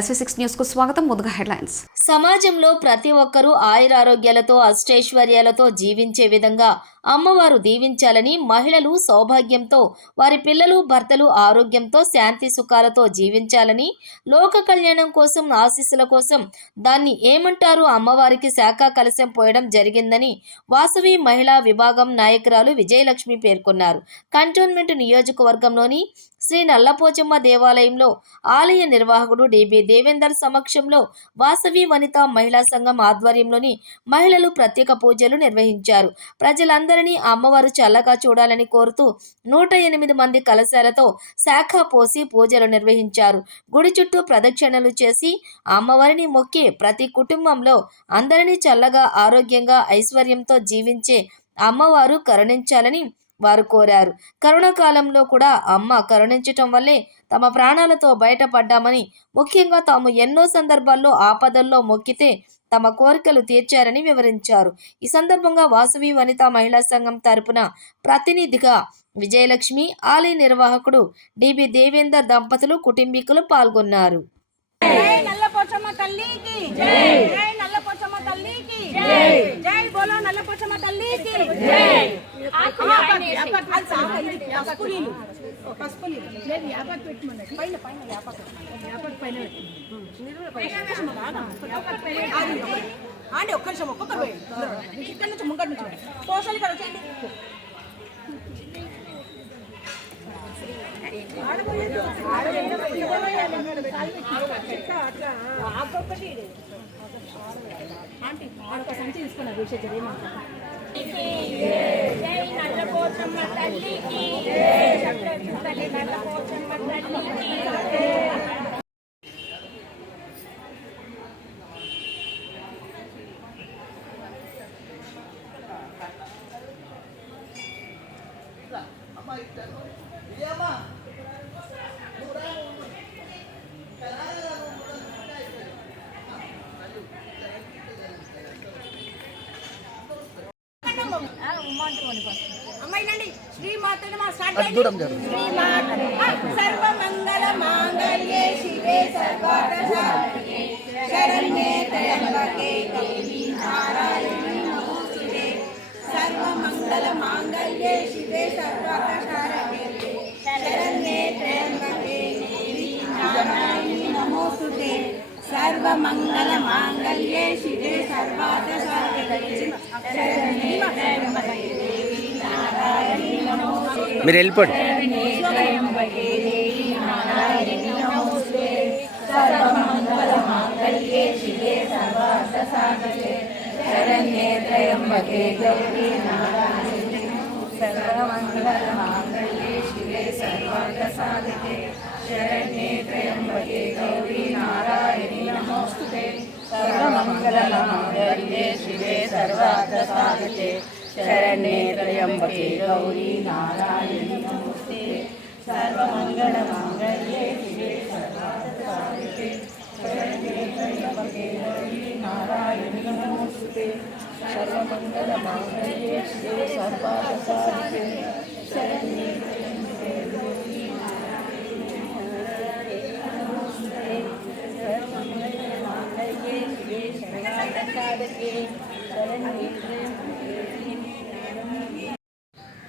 SV6 news కు స్వాగతం. ముందుగా హెడ్లైన్స్. సమాజంలో ప్రతి ఒక్కరూ ఆయురారోగ్యాలతో అష్టైశ్వర్యాలతో జీవించే విధంగా అమ్మవారు దీవించాలని, మహిళలు సౌభాగ్యంతో, వారి పిల్లలు భర్తలు ఆరోగ్యంతో శాంతి సుఖాలతో జీవించాలని, లోక కళ్యాణం కోసం ఆశీస్సుల కోసం దాన్ని ఏమంటారు అమ్మవారికి శాఖ కలశం పోయడం జరిగిందని వాసవి మహిళా విభాగం నాయకురాలు విజయలక్ష్మి పేర్కొన్నారు. కంటోన్మెంట్ నియోజకవర్గంలోని శ్రీ నల్లపోచమ్మ దేవాలయంలో ఆలయ నిర్వాహకుడు డిబి దేవేందర్ సమక్షంలో వాసవి వనితా మహిళా సంఘం ఆధ్వర్యంలోని మహిళలు ప్రత్యేక పూజలు నిర్వహించారు. ప్రజలందరినీ అమ్మవారు చల్లగా చూడాలని కోరుతూ 108 మంది కలశాలతో శాఖ పోసి పూజలు నిర్వహించారు. గుడి చుట్టూ ప్రదక్షిణలు చేసి అమ్మవారిని మొక్కి ప్రతి కుటుంబంలో అందరినీ చల్లగా ఆరోగ్యంగా ఐశ్వర్యంతో జీవించే అమ్మవారు కరుణించాలని వారు కోరారు. కరోనా కాలంలో కూడా అమ్మ కరుణించటం వల్లే తమ ప్రాణాలతో బయటపడ్డామని, ముఖ్యంగా తాము ఎన్నో సందర్భాల్లో ఆపదల్లో మొక్కితే తమ కోరికలు తీర్చారని వివరించారు. ఈ సందర్భంగా వాసవి వనితా మహిళా సంఘం తరపున ప్రతినిధిగా విజయలక్ష్మి, ఆలయ నిర్వాహకుడు డిబి దేవేందర్ దంపతులు, కుటుంబీకులు పాల్గొన్నారు. ఒక్క నిమిషం ఒక్కొక్కరు ఇక్కడ నుంచి ముంగటి నుంచి సోషల్ ఇక్కడ వచ్చేయండి. సంచి తీసుకున్నా నల్లపోచమ్మ తల్లికి నల్లపోచమ్మ తల్లికి అమ్మాయిలండి శ్రీమాత సర్వమంగళ మాంగళ్యే శివే సర్వార్థసాధకే శరణ్యే త్రయంబకే గౌరీ నారాయణి నమోస్తుతే సర్వమంగళ మాంగళ్యే శివే సర్వార్థసాధకే శరణ్యే త్రయంబకే గౌరీ నారాయణి నమోస్తుతే సర్వమంగళ మాంగళ్యే శివే సర్వార్థసాధకే మీరు వెళ్ళిపోండి. శరణ్యే త్రయంబకే గౌరీ నారాయణి సర్వమంగళమాంగళ్యే శివే సర్వార్థసాధకే శరణ్యే త్రయంబకే గౌరీ నారాయణి నమోస్తుతే సర్వమంగళమాంగళ్యే శివే సర్వార్థసాధకే శరణ్యే త్రయంబకే గౌరీ నారాయణి నమోస్తుతే సర్వమంగళమాంగళ్యే శివే సర్వార్థసాధకే శరణ్యే త్రయంబకే గౌరీ నారాయణి నమోస్తుతే సర్వమంగళమాంగళ్యే శివే సర్వార్థసాధకే శరణ్యే త్రయంబకే గౌరీ నారాయణి నమోస్తుతే సర్వమంగళమాంగళ్యే శివే సర్వార్థసాధకే శరణ్యే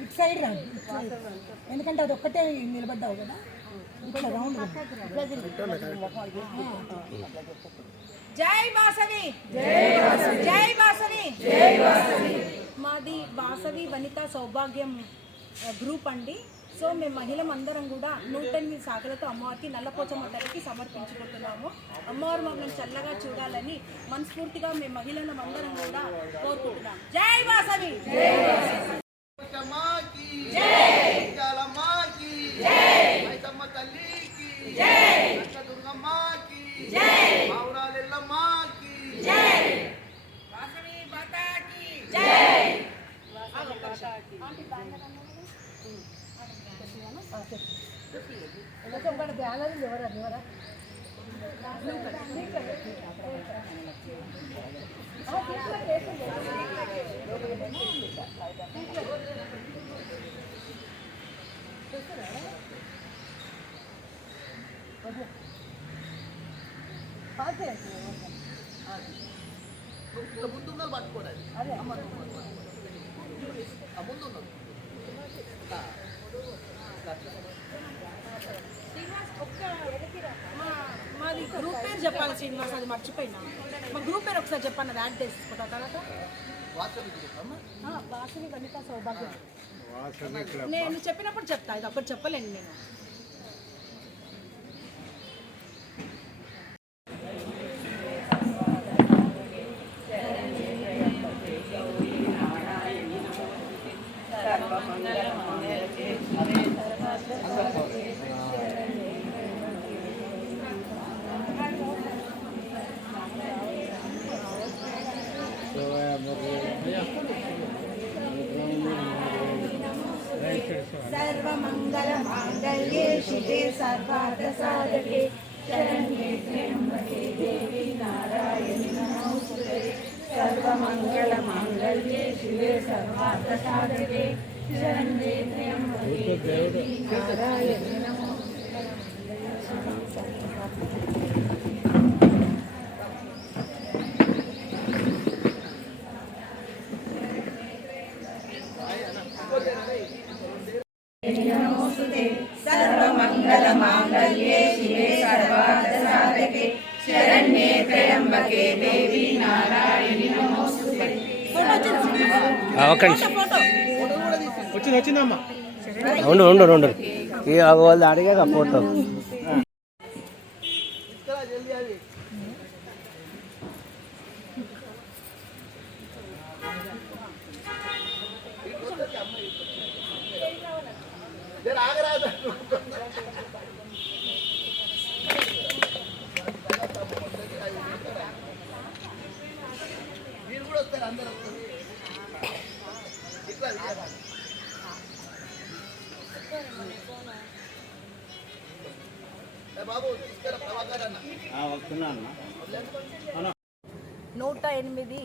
ఇటు సైడ్ రాదు, ఎందుకంటే అది ఒక్కటే నిలబడ్డావు కదా, ఇట్లా రౌండ్. జై వాసవి, జై వాసవి, జై వాసవి. మాది వాసవి వనితా సౌభాగ్యం గ్రూప్ అండి. సో మేము మహిళలందరం కూడా 108 శాఖలతో అమ్మవారికి నల్లపోచమ్మ తల్లికి సమర్పించుకుంటున్నాము. అమ్మవారు మమ్మల్ని చల్లగా చూడాలని మనస్ఫూర్తిగా మేము మహిళలం అందరం కూడా కోరుకుంటున్నాం. జై వాసవి, జై వాసవి. మాది గ్రూప్ పేరు చెప్పాలి శ్రీనివాస్, అది మర్చిపోయినా. మా గ్రూప్ పేరు ఒకసారి చెప్పాను, అది యాడ్ చేసుకుంటా. తర్వాత వాసవి వనిత సౌభాగ్యం. నేను చెప్పినప్పుడు చెప్తా, ఇది ఒకటి చెప్పలేండి నేను. सर्वमंगल मांगल्ये शिवे सर्वार्थ साधके शरण्ये त्र्यंबके देवी नारायणि नमोस्तुते। सर्वमंगल मांगल्ये शिवे सर्वार्थ साधके शरण्ये त्र्यंबके देवी नारायणि नमोस्तुते। सर्वमंगल मांगल्ये शिवे सर्वार्थ साधके शरण्ये त्र्यंबके देवी नारायणि नमोस्तुते। వచ్చిందమ్మా ఉండు ఉండు ఉండు వాళ్ళు అడిగాక ఫోటో మీరు కూడా వస్తారు అందరూ బాబు తీసుకెళ్ళ ప్రభాకర్ అన్న 108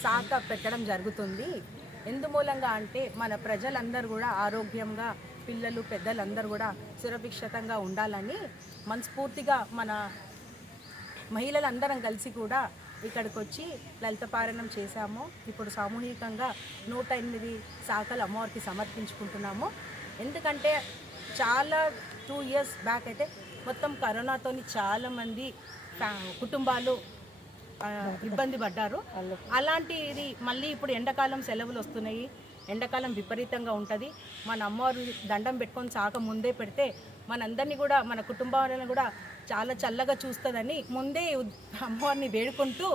శాఖ పెట్టడం జరుగుతుంది. ఎందుమూలంగా అంటే మన ప్రజలందరూ కూడా ఆరోగ్యంగా, పిల్లలు పెద్దలందరూ కూడా సురక్షితంగా ఉండాలని మనస్ఫూర్తిగా మన మహిళలందరం కలిసి కూడా ఇక్కడికి వచ్చి లలిత పారాయణం చేశాము. ఇప్పుడు సామూహికంగా 108 శాఖలు అమ్మవారికి సమర్పించుకుంటున్నాము. ఎందుకంటే చాలా 2 years బ్యాక్ అయితే మొత్తం కరోనాతోని చాలామంది కుటుంబాలు ఇబ్బంది పడ్డారు. అలాంటిది మళ్ళీ ఇప్పుడు ఎండాకాలం సెలవులు వస్తున్నాయి, ఎండాకాలం విపరీతంగా ఉంటుంది. మన అమ్మవారు దండం పెట్టుకొని శాఖ ముందే పెడితే మనందరినీ కూడా, మన కుటుంబాలను కూడా చాలా చల్లగా చూస్తుందని ముందే అమ్మవారిని వేడుకుంటూ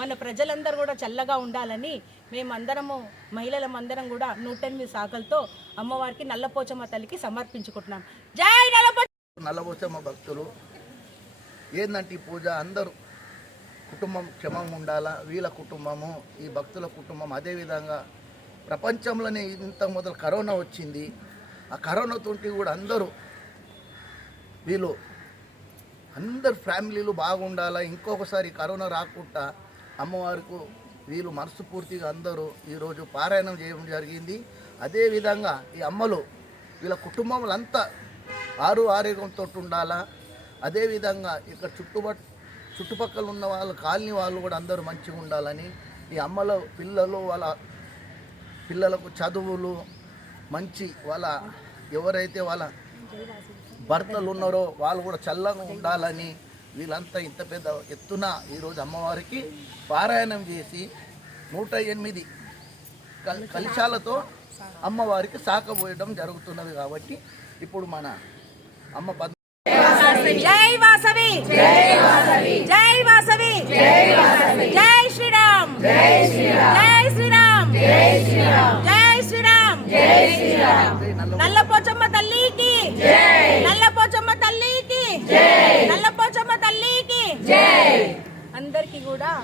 మన ప్రజలందరూ కూడా చల్లగా ఉండాలని మేమందరము మహిళలమందరం కూడా 108 శాఖలతో అమ్మవారికి నల్లపోచమ్మ తల్లికి సమర్పించుకుంటున్నాం. జై నల్లపోచమ్మ భక్తులు ఏందంటే ఈ పూజ అందరూ కుటుంబం క్షేమంగా ఉండాలా, వీళ్ళ కుటుంబము, ఈ భక్తుల కుటుంబం. అదేవిధంగా ప్రపంచంలోనే ఇంత మొదలు కరోనా వచ్చింది, ఆ కరోనాతోటి కూడా అందరూ వీళ్ళు అందరు ఫ్యామిలీలు బాగుండాలా, ఇంకొకసారి కరోనా రాకుండా అమ్మవారికి వీళ్ళు మనస్ఫూర్తిగా అందరూ ఈరోజు పారాయణం చేయడం జరిగింది. అదేవిధంగా ఈ అమ్మలు వీళ్ళ కుటుంబములంతా ఆరోగ్యంతో ఉండాలా. అదేవిధంగా ఇక్కడ చుట్టుపక్కల ఉన్న వాళ్ళు, కాలనీ వాళ్ళు కూడా అందరూ మంచిగా ఉండాలని, ఈ అమ్మల పిల్లలు వాళ్ళ పిల్లలకు చదువులు మంచి, వాళ్ళ ఎవరైతే వాళ్ళ భర్తలు ఉన్నారో వాళ్ళు కూడా చల్లగా ఉండాలని వీళ్ళంతా ఇంత పెద్ద ఎత్తున ఈరోజు అమ్మవారికి పారాయణం చేసి 108 కలశాలతో అమ్మవారికి సాకపోయడం జరుగుతున్నది. కాబట్టి ఇప్పుడు మన అమ్మ జై వాసవి, జై వాసవి, జై వాసవి, జై వాసవి, జై శ్రీరామ్, జై శ్రీరామ్, జై శ్రీరామ్, జై శ్రీరామ్, జై శ్రీరామ్, జై శ్రీరామ్. నల్లపోచమ్మ తల్లికి జై, నల్లపోచమ్మ తల్లికి జై, నల్లపోచమ్మ తల్లికి జై. అందరికీ కూడా